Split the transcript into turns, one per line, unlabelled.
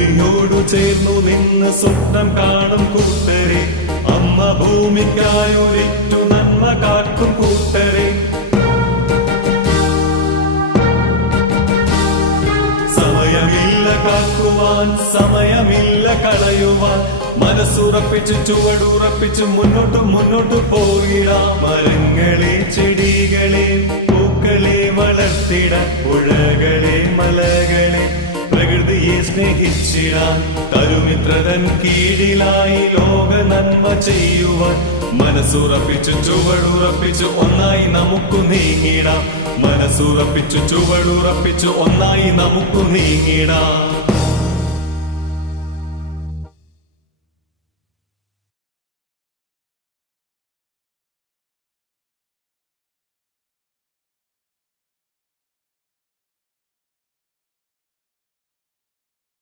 ഭൂമിയോടു ചേർന്നു നിന്ന് സ്വപ്നം കാണും കൂട്ടരെ. അമ്മ ഭൂമിക്കായൊരിറ്റു നന്മ കാക്കും കൂട്ടരെ. സമയമില്ല കാക്കുവാൻ സമയമില്ല കളയുവാൻ. മനസ്സുറപ്പിച്ച് ചുവടുറപ്പിച്ച് മുന്നോട്ട് മുന്നോട്ട് പോകിട മരങ്ങളെ ചെടികളെ പൂക്കളെ വളർത്തിട പുഴകളെ സ്നേഹിച്ചിടാൻ തരുമിത്രതൻ കീഴിലായി ലോക നന്മ ചെയ്യുവാൻ മനസ്സുറപ്പിച്ചു ചുവടുറപ്പിച്ചു ഒന്നായി നമുക്ക് നീങ്ങിടാം. മനസ്സുറപ്പിച്ചു ചുവടുറപ്പിച്ചു ഒന്നായി നമുക്ക് നീങ്ങിടാം.